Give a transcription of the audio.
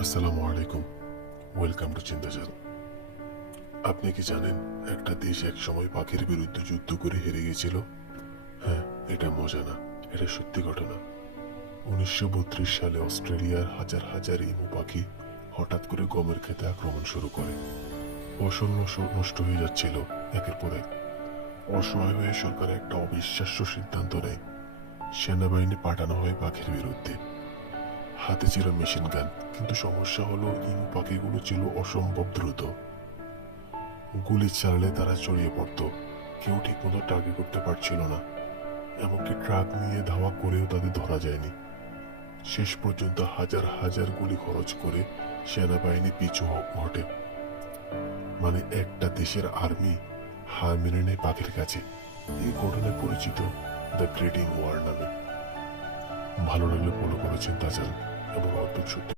আসসালামু আলাইকুম। Welcome to Chintajal. আপনি কি জানেন একটা দেশ এক সময় পাখির বিরুদ্ধে যুদ্ধ করে হেরে গেছিল? হ্যাঁ, এটা মজা না, এটা সত্যি ঘটনা। 1932 সালে অস্ট্রেলিয়ার হাজার হাজার ইমু পাখি হঠাৎ করে গমের খেতে আক্রমণ শুরু করে। ফসল নষ্ট হয়ে যাচ্ছিল একের পর এক। অসহায় হয়ে সরকার একটা অবিশ্বাস্য সিদ্ধান্ত নেয়। সেনাবাহিনী পাঠানো হয় পাখির বিরুদ্ধে। হাতে ছিল মেশিন গান, কিন্তু সমস্যা হলো ইমু পাখিগুলো ছিল অসম্ভব দ্রুত। গুলি চালালে তারা ছড়িয়ে পড়ত, কেউ ঠিকমতো টার্গেট করতে পারছিল না। এমনকি ট্রাক নিয়ে ধাওয়া করেও তাদের ধরা যায়নি। শেষ পর্যন্ত হাজার হাজার গুলি খরচ করে সেনাবাহিনী পিছু হটে। মানে একটা দেশের আর্মি হার মেনে নেয় পাখির কাছে। এই ঘটনায় পরিচিত দ্য গ্রেটিং ওয়ার নামে। ভালো লাগলে ফলো করেছেন তাজাল এবং অদ্ভুত সত্যি।